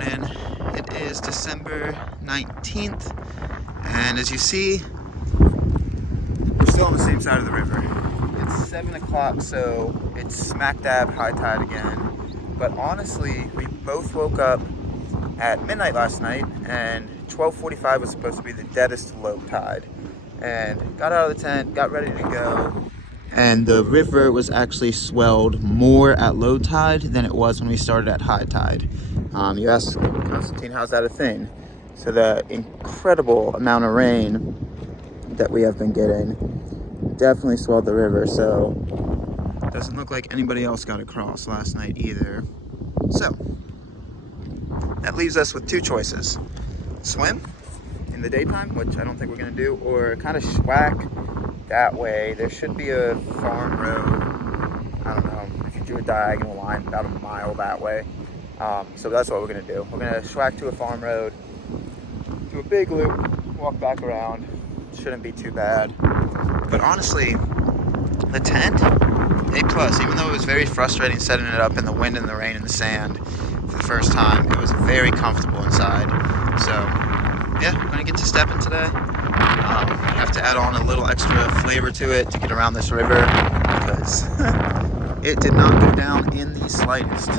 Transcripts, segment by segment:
morning. It is December 19th, and as you see, we're still on the same side of the river. It's 7 o'clock, so it's smack dab high tide again. But honestly, we both woke up at midnight last night, and 12:45 was supposed to be the deadest low tide. And got out of the tent, got ready to go, and the river was actually swelled more at low tide than it was when we started at high tide. You asked Constantine, how's that a thing? So the incredible amount of rain that we have been getting definitely swelled the river, so it doesn't look like anybody else got across last night either. So that leaves us with two choices: swim in the daytime, which I don't think we're gonna do, or kind of schwack that way. There should be a farm road, I don't know, if you drew a diagonal line about a mile that way. So that's what we're gonna do. We're gonna schwack to a farm road, do a big loop, walk back around. Shouldn't be too bad. But honestly, the tent, A+, even though it was very frustrating setting it up in the wind and the rain and the sand for the first time, it was very comfortable inside. So yeah, we're gonna get to stepping today. Have to add on a little extra flavor to it to get around this river, because it did not go down in the slightest.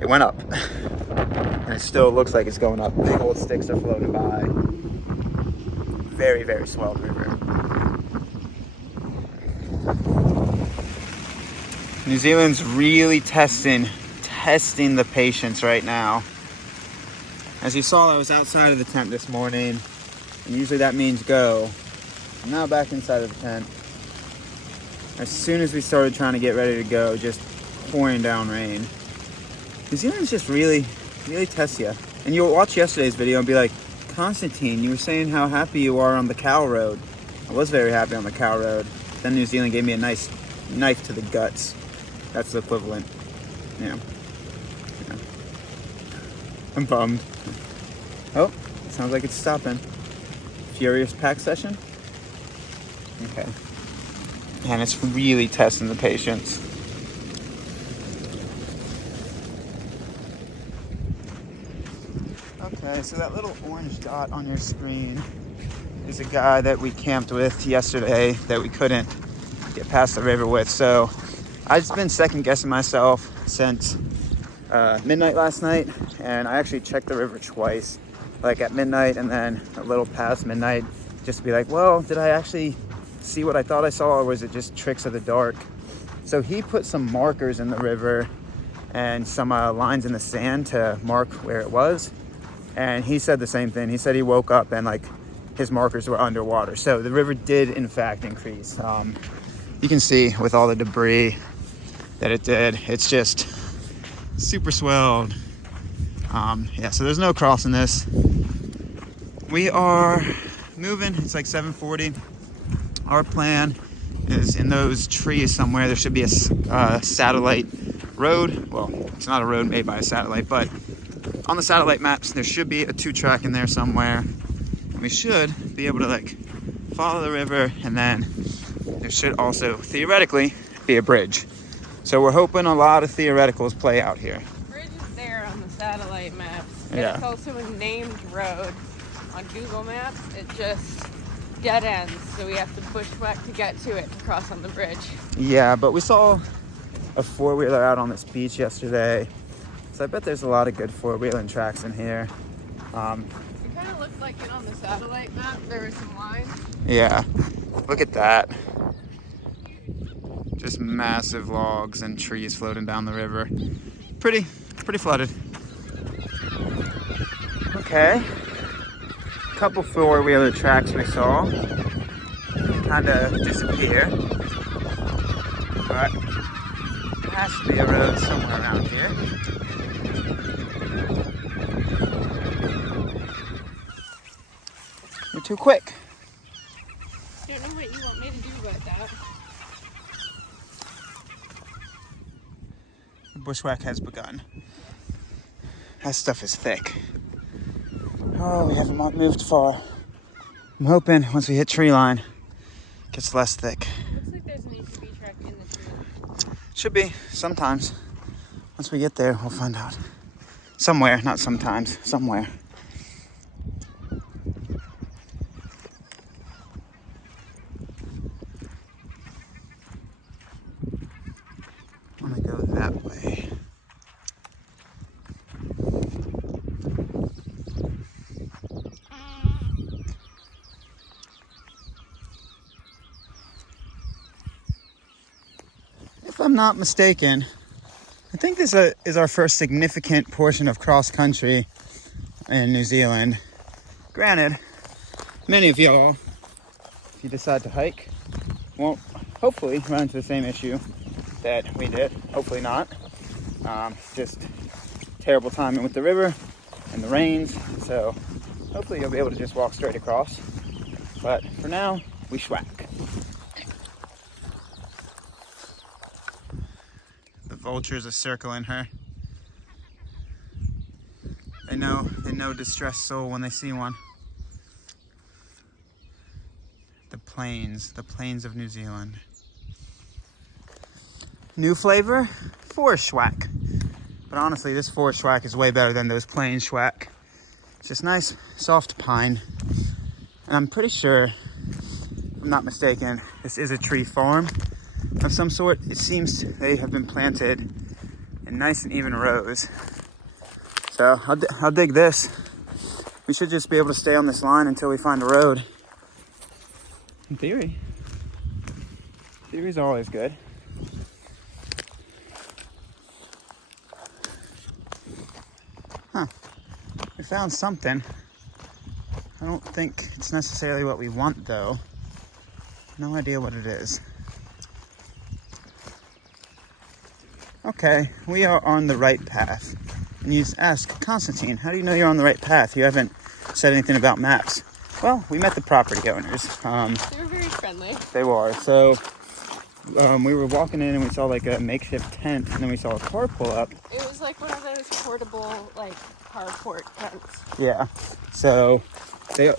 It went up, and it still looks like it's going up. Big old sticks are floating by. Very, very swelled river. New Zealand's really testing the patience right now. As you saw, I was outside of the tent this morning, and usually that means go. I'm now back inside of the tent. As soon as we started trying to get ready to go, just pouring down rain. New Zealand's just really tests you. And you'll watch yesterday's video and be like, Constantine, you were saying how happy you are on the cow road. I was very happy on the cow road. Then New Zealand gave me a nice knife to the guts. That's the equivalent. Yeah. I'm bummed. Oh, sounds like it's stopping. Furious pack session? Okay. And it's really testing the patience. Okay, so that little orange dot on your screen is a guy that we camped with yesterday that we couldn't get past the river with. So I've just been second guessing myself since midnight last night, and I actually checked the river twice, like at midnight and then a little past midnight, just to be like, well, did I actually see what I thought I saw, or was it just tricks of the dark? So he put some markers in the river and some lines in the sand to mark where it was, and he said the same thing. He said he woke up and like his markers were underwater. So the river did in fact increase. You can see with all the debris that it did. It's just super swelled. Yeah, so there's no crossing this. We are moving. It's like 7:40. Our plan is in those trees somewhere. There should be a satellite road. Well, it's not a road made by a satellite, but on the satellite maps, there should be a 2-track in there somewhere. We should be able to like follow the river, and then there should also theoretically be a bridge. So we're hoping a lot of theoreticals play out here. The bridge is there on the satellite maps. And yeah. It's also a named road on Google Maps. It just dead ends, so we have to bushwhack to get to it to cross on the bridge. Yeah, but we saw a 4-wheeler out on this beach yesterday, so I bet there's a lot of good 4-wheeling tracks in here. It kind of looked like it on the satellite map. There were some lines. Yeah, look at that. Just massive logs and trees floating down the river. Pretty flooded. Okay. Couple 4-wheeler tracks we saw kind of disappear, but there has to be a road somewhere around here. You're too quick. I don't know what you want me to do about that. The bushwhack has begun. That stuff is thick. Oh, we haven't moved far. I'm hoping once we hit tree line, it gets less thick. Looks like there's an ATV track in the tree. Should be, sometimes. Once we get there, we'll find out. Somewhere, not sometimes, somewhere. I'm gonna go that way. If I'm not mistaken, I think this is our first significant portion of cross country in New Zealand. Granted, many of y'all, if you decide to hike, won't hopefully run into the same issue that we did. Hopefully not. Just terrible timing with the river and the rains. So hopefully you'll be able to just walk straight across. But for now, we schwack. The vultures are circling her. They know distressed soul when they see one. The plains of New Zealand. New flavor, forest schwack. But honestly, this forest schwack is way better than those plain schwack. It's just nice, soft pine. And I'm pretty sure, if I'm not mistaken, this is a tree farm of some sort. It seems they have been planted in nice and even rows. So I'll dig this. We should just be able to stay on this line until we find a road. In theory. Theory's always good. Huh. We found something. I don't think it's necessarily what we want though. No idea what it is. Okay, we are on the right path. And you just ask, Constantine, how do you know you're on the right path? You haven't said anything about maps. Well, we met the property owners. They were very friendly. They were. So we were walking in and we saw like a makeshift tent, and then we saw a car pull up. It was like one of those portable, like, carport tents. Yeah. So they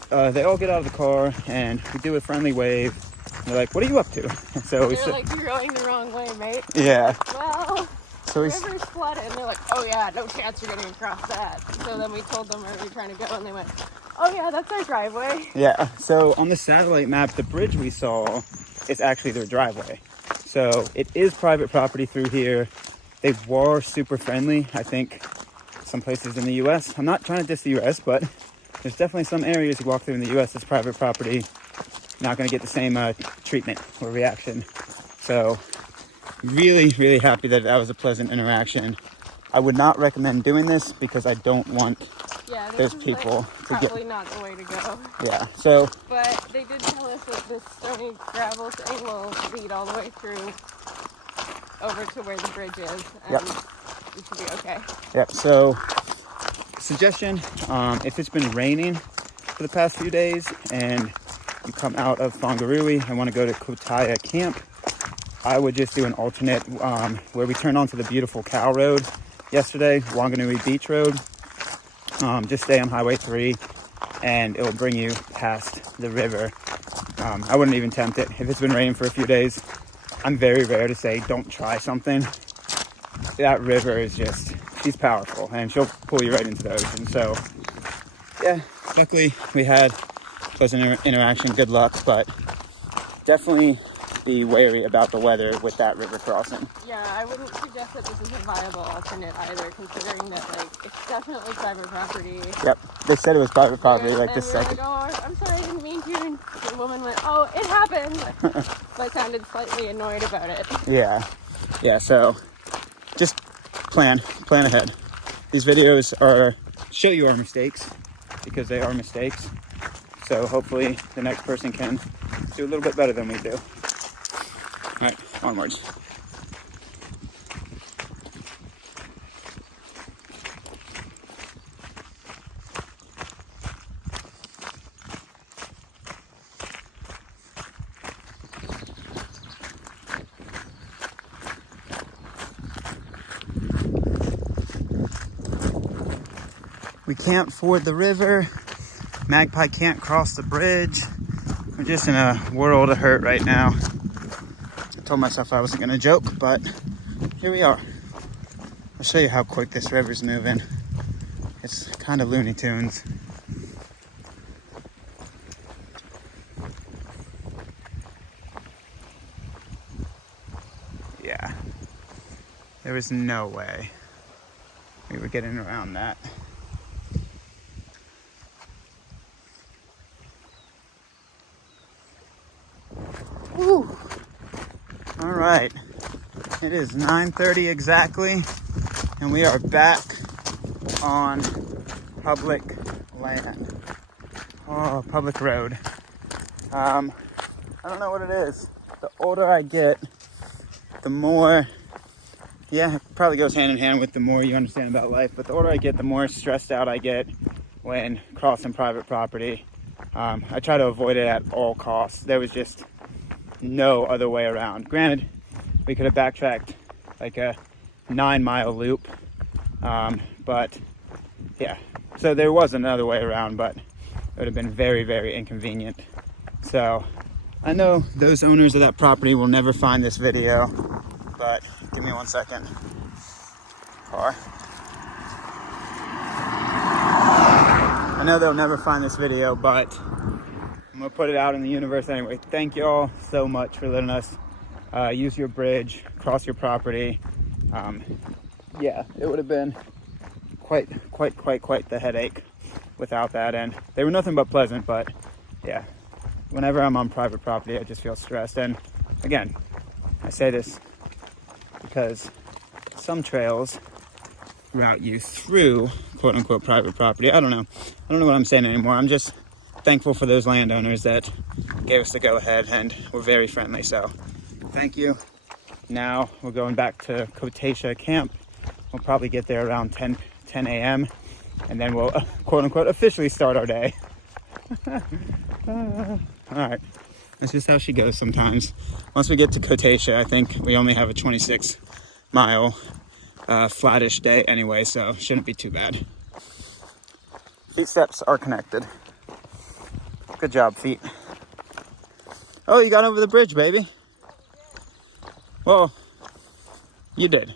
all get out of the car and we do a friendly wave. And they're like, "What are you up to?" So They're like, "You're going the wrong way, mate." Yeah. Well, So the river's flooded, and they're like, "Oh yeah, no chance you're getting across that." So then we told them where we were trying to go, and they went, "Oh yeah, that's our driveway." Yeah. So on the satellite map, the bridge we saw is actually their driveway. So it is private property through here. They were super friendly. I think some places in the U.S. I'm not trying to diss the U.S., but there's definitely some areas you walk through in the U.S. that's private property. Not going to get the same treatment or reaction. So really, really happy that that was a pleasant interaction. I would not recommend doing this because I don't want those people like probably not the way to go. Yeah, so. But they did tell us that this stony gravel thing will lead all the way through over to where the bridge is, and we should be okay. Yep, so suggestion, if it's been raining for the past few days and you come out of Whangarui and want to go to Kotaya Camp, I would just do an alternate where we turned onto the beautiful cow road yesterday, Wanganui Beach Road. Just stay on Highway 3 and it will bring you past the river. I wouldn't even tempt it. If it's been raining for a few days, I'm very rare to say don't try something. That river is just, she's powerful and she'll pull you right into the ocean. So yeah, luckily we had pleasant interaction, good luck, but definitely be wary about the weather with that river crossing. Yeah, I wouldn't suggest that this is a viable alternate either, considering that, like, it's definitely private property. Yep, they said it was private property, and, like this second. Like, oh, I'm sorry, I didn't mean to. And the woman went, oh, it happened. But sounded slightly annoyed about it. Yeah, so just plan ahead. These videos show you our mistakes because they are mistakes. So hopefully the next person can do a little bit better than we do. All right, onwards. We can't ford the river. Magpie can't cross the bridge. We're just in a world of hurt right now. I told myself I wasn't gonna joke, but here we are. I'll show you how quick this river's moving. It's kind of Looney Tunes. Yeah, there was no way we were getting around that. Woo. All right, it is 9:30 exactly, and we are back on public land. Oh, public road. I don't know what it is. The older I get, the more, yeah, it probably goes hand in hand with the more you understand about life, but the older I get, the more stressed out I get when crossing private property. I try to avoid it at all costs. There was just no other way around. Granted, we could have backtracked like a 9-mile loop, but yeah, so there was another way around, but it would have been very, very inconvenient. So I know those owners of that property will never find this video, but give me 1 second. Car. I know they'll never find this video, but I'm gonna put it out in the universe anyway. Thank you all so much for letting us use your bridge, cross your property. Yeah, it would have been quite the headache without that, and they were nothing but pleasant. But yeah, whenever I'm on private property, I just feel stressed. And again, I say this because some trails route you through quote unquote private property. I don't know what I'm saying anymore. I'm just thankful for those landowners that gave us the go ahead and were very friendly. So thank you. Now we're going back to Kotatia camp. We'll probably get there around 10 a.m. and then we'll quote unquote officially start our day. All right, that's just how she goes sometimes. Once we get to Kotatia, I think we only have a 26-mile flattish day anyway, so shouldn't be too bad. Feet steps are connected. Good job, feet. Oh, you got over the bridge, baby. Well, you did.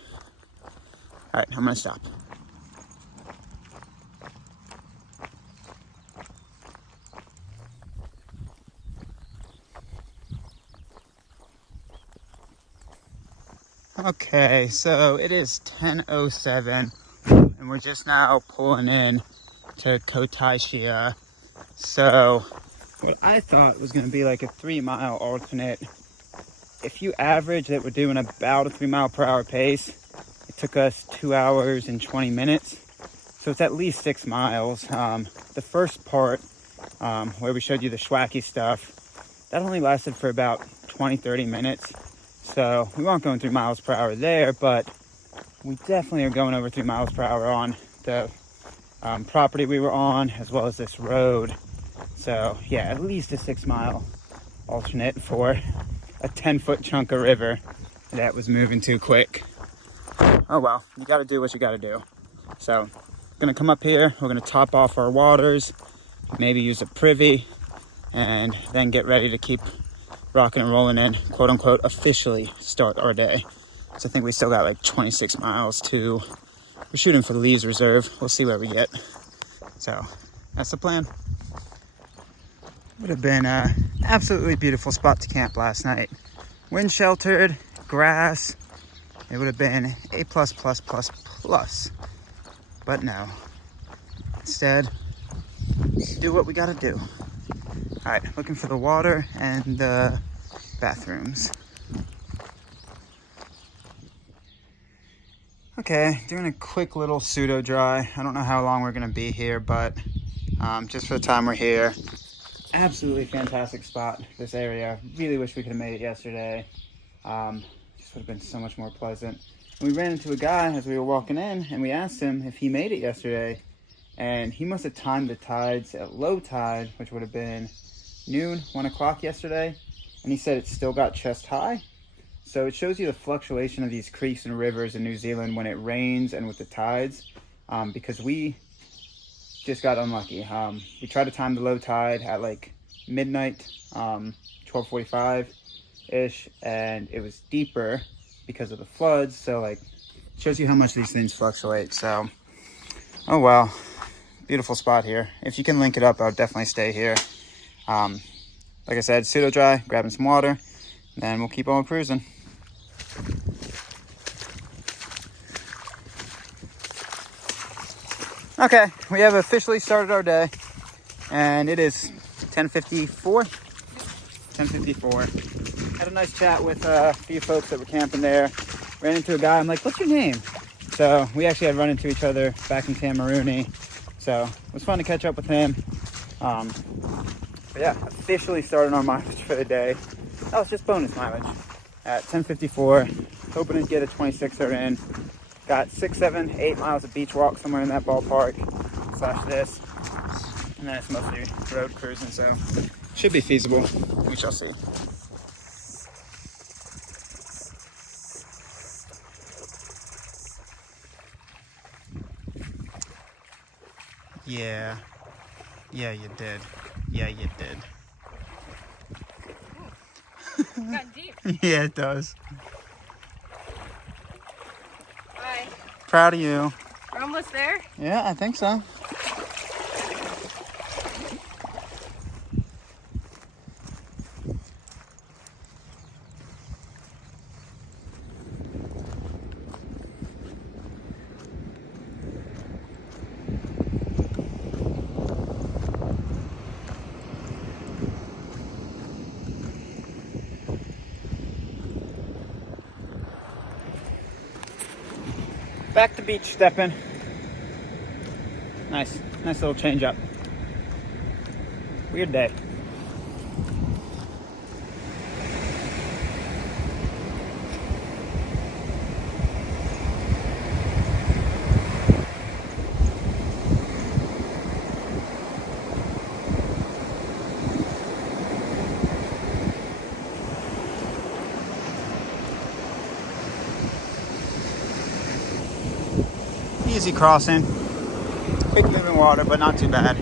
All right, I'm gonna stop. Okay, so it is 10:07, and we're just now pulling in to Kotatia. So what I thought was going to be like a 3-mile alternate. If you average that we're doing about a 3-mile-per-hour pace, it took us 2 hours and 20 minutes. So it's at least 6 miles. The first part, where we showed you the Schwacky stuff, that only lasted for about 20-30 minutes. So we weren't going 3 miles per hour there, but we definitely are going over 3 miles per hour on the property we were on, as well as this road. So yeah, at least a 6-mile alternate for a 10-foot chunk of river that was moving too quick. Oh well, you gotta do what you gotta do. So gonna come up here, we're gonna top off our waters, maybe use a privy, and then get ready to keep rocking and rolling in, quote unquote, officially start our day. So I think we still got like 26 miles to, we're shooting for the Lee's Reserve. We'll see where we get. So that's the plan. Would have been an absolutely beautiful spot to camp last night. Wind sheltered, grass. It would have been A++++. But no. Instead, do what we gotta do. All right, looking for the water and the bathrooms. Okay, doing a quick little pseudo dry. I don't know how long we're gonna be here, but just for the time we're here, absolutely fantastic spot, this area. Really wish we could have made it yesterday. Just would have been so much more pleasant. And we ran into a guy as we were walking in, and we asked him if he made it yesterday, and he must have timed the tides at low tide, which would have been noon, 1 o'clock yesterday, and he said it still got chest high. So it shows you the fluctuation of these creeks and rivers in New Zealand when it rains and with the tides, because we just got unlucky. We tried to time the low tide at like midnight, 12:45-ish, and it was deeper because of the floods. So like, it shows you how much these things fluctuate. So, oh well, Beautiful spot here. If you can link it up, I would definitely stay here. Like I said, Pseudo Dry, grabbing some water, then we'll keep on cruising. Okay, we have officially started our day, and it is 10:54. 10:54. Had a nice chat with a few folks that were camping there. Ran into a guy. I'm like, "What's your name?" So we actually had run into each other back in Cameroon. So it was fun to catch up with him. But yeah, officially starting our mileage for the day. That was just bonus mileage at 10:54. Hoping to get a 26er in. Got 6, 7, 8 miles of beach walk somewhere in that ballpark / this. And then it's mostly road cruising, so should be feasible. We shall see. Yeah. Yeah, you did. Yeah, you did. Got deep. Yeah, it does. Bye. Proud of you. We're almost there? Yeah, I think so. Back to beach stepping. Nice little change up. Weird day. Easy crossing. Quick moving water, but not too bad.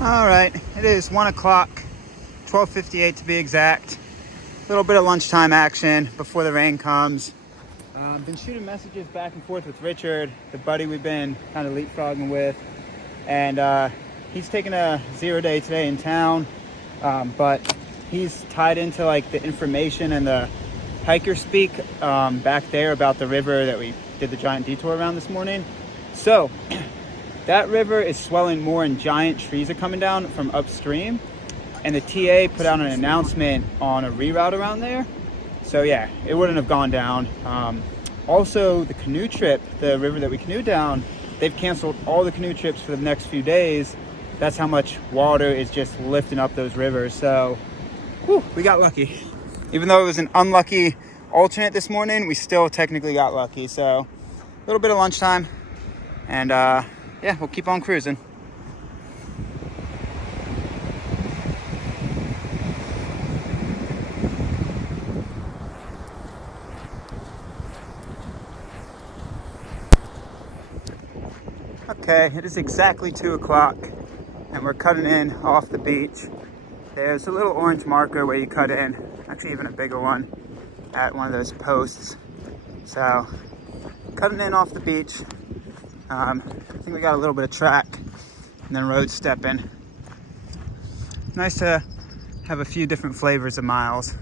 All right, it is 1 o'clock, 12:58 to be exact. A little bit of lunchtime action before the rain comes. Been shooting messages back and forth with Richard, the buddy we've been kind of leapfrogging with, and he's taking a 0 day today in town, but he's tied into like the information and the hiker speak back there about the river that we did the giant detour around this morning. So that river is swelling more and giant trees are coming down from upstream, and the TA put out an announcement on a reroute around there. So yeah, it wouldn't have gone down. Also, the canoe trip, the river that we canoed down, they've canceled all the canoe trips for the next few days. That's how much water is just lifting up those rivers. So, whew, we got lucky. Even though it was an unlucky alternate this morning, we still technically got lucky. So, a little bit of lunchtime, and yeah, we'll keep on cruising. Okay, it is exactly 2 o'clock, and we're cutting in off the beach. There's a little orange marker where you cut in, actually even a bigger one, at one of those posts. So, cutting in off the beach. I think we got a little bit of track, and then road stepping. Nice to have a few different flavors of miles.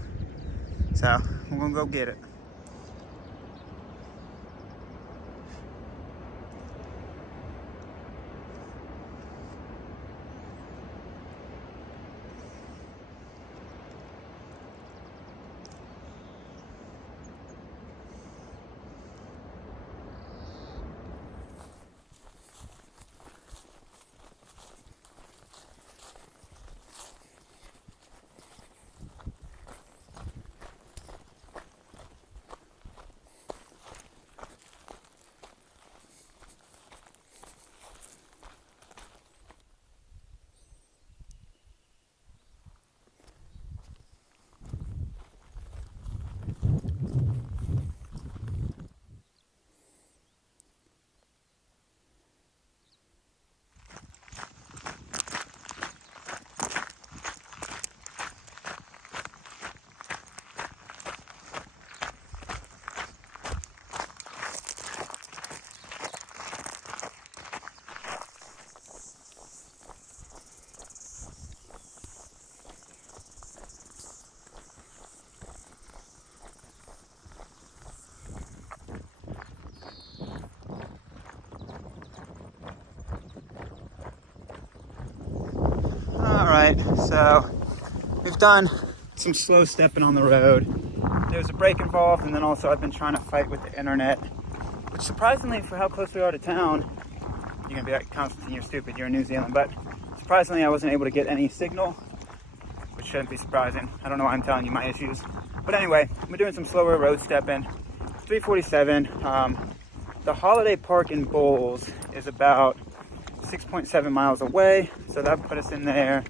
So, we're gonna go get it. right, so we've done some slow stepping on the road. There was a break involved, and then also I've been trying to fight with the internet, which surprisingly, for how close we are to town, you're gonna be like, Constantine, you're stupid, you're in New Zealand, but surprisingly I wasn't able to get any signal, which shouldn't be surprising. I don't know why I'm telling you my issues. But anyway, we're doing some slower road stepping. 347. The holiday park in Bowles is about 6.7 miles away, so that put us in there,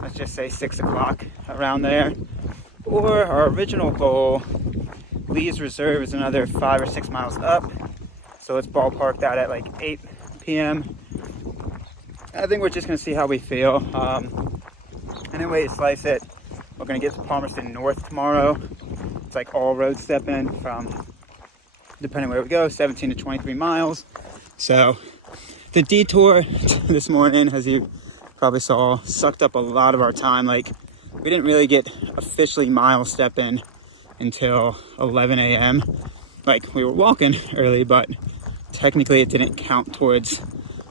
let's just say 6 o'clock, around there. Or our original goal, Lee's Reserve, is another 5 or 6 miles up, so let's ballpark that at like 8 p.m. I think we're just gonna see how we feel. Anyway, to slice it, we're gonna get to Palmerston North tomorrow. It's like all road stepping from, depending where we go, 17 to 23 miles. So the detour this morning, as you probably saw, sucked up a lot of our time. Like, we didn't really get officially mile stepping until 11 a.m. Like, we were walking early, but technically it didn't count towards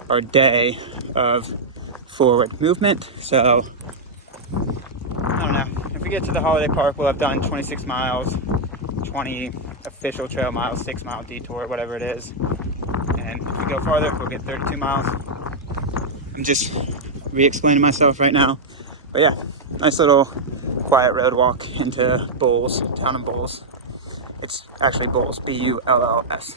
our day of forward movement. So I don't know, if we get to the holiday park, we'll have done 26 miles, 20 official trail miles, 6 mile detour, whatever it is. And if we go farther, we'll get 32 miles. I'm just re-explaining myself right now. But yeah, nice little quiet road walk into Bowles, town of Bowles. It's actually Bowles, B-U-L-L-S.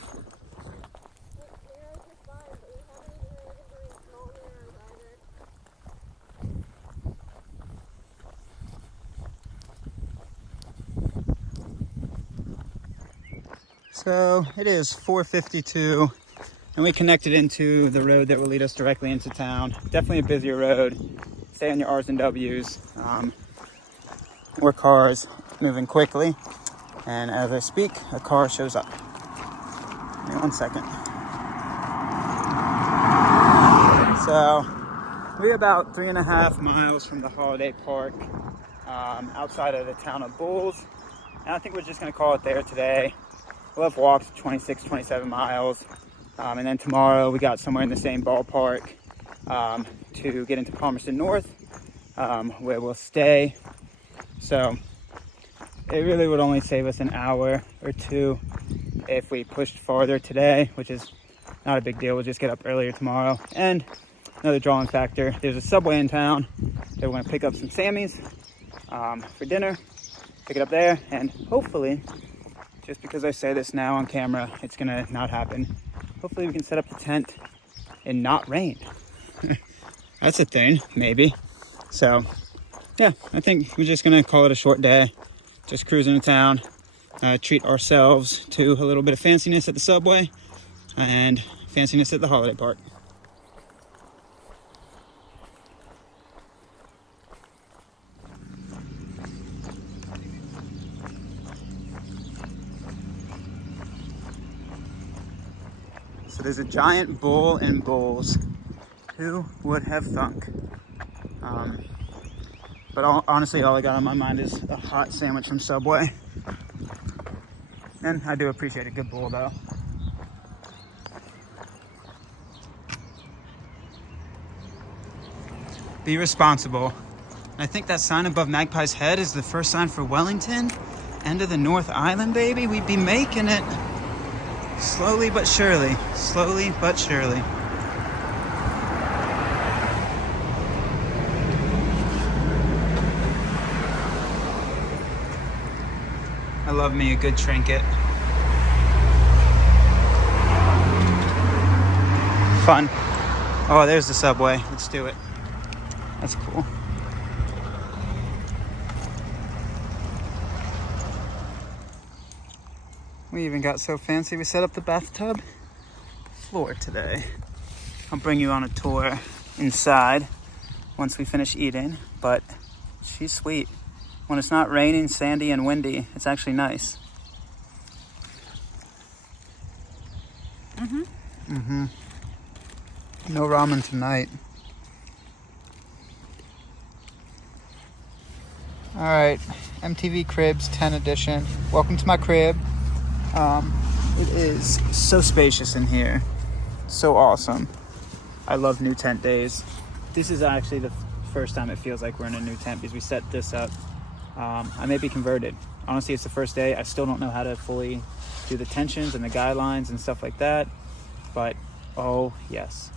So it is 4:52, and we connected into the road that will lead us directly into town. Definitely a busier road. Stay on your R's and W's. More cars moving quickly. And as I speak, a car shows up. Give me 1 second. So we're about 3.5 miles from the holiday park, outside of the town of Bowles. And I think we're just gonna call it there today. We'll have walks 26, 27 miles. And then tomorrow we got somewhere in the same ballpark to get into Palmerston North, where we'll stay. So it really would only save us an hour or two if we pushed farther today, which is not a big deal. We'll just get up earlier tomorrow. And another drawing factor, there's a Subway in town. So we're gonna pick up some Sammys for dinner, pick it up there, and hopefully, just because I say this now on camera, it's gonna not happen. Hopefully we can set up the tent and not rain. That's a thing, maybe. So yeah, I think we're just gonna call it a short day. Just cruising to town, treat ourselves to a little bit of fanciness at the Subway and fanciness at the holiday park. So there's a giant bull in Bowles. Who would have thunk? But honestly, all I got on my mind is a hot sandwich from Subway. And I do appreciate a good bull, though. Be responsible. I think that sign above Magpie's Head is the first sign for Wellington. End of the North Island, baby. We'd be making it. Slowly but surely. Slowly but surely. I love me a good trinket. Fun. Oh, there's the Subway. Let's do it. That's cool. We even got so fancy we set up the bathtub floor today. I'll bring you on a tour inside once we finish eating, but she's sweet. When it's not raining, sandy, and windy, it's actually nice. No ramen tonight. All right, MTV Cribs 10 edition. Welcome to my crib. It is so spacious in here. So awesome. I love new tent days. This is actually the first time it feels like we're in a new tent because we set this up. I may be converted. Honestly, it's the first day. I still don't know how to fully do the tensions and the guidelines and stuff like that. But, oh, yes.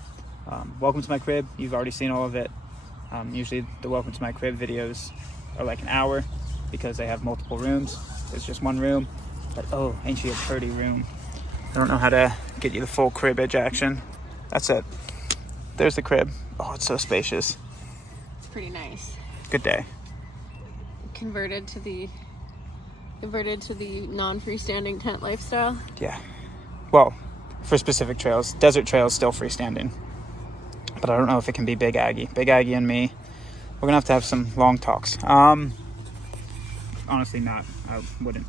Welcome to my crib. You've already seen all of it. Usually the welcome to my crib videos are like an hour because they have multiple rooms. It's just one room. But, oh, ain't she a pretty room. I don't know how to get you the full crib edge action. That's it. There's the crib. Oh, it's so spacious. It's pretty nice. Good day. Converted to the non-freestanding tent lifestyle. Yeah. Well, for specific trails. Desert trails still freestanding. But I don't know if it can be Big Aggie. Big Aggie and me, we're going to have some long talks. Honestly not. I wouldn't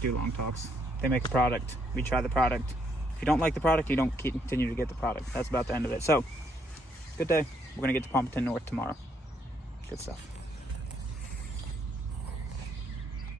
do long talks. They make a product. We try the product. If you don't like the product, you don't continue to get the product. That's about the end of it. So, good day. We're going to get to Palmerton North tomorrow. Good stuff.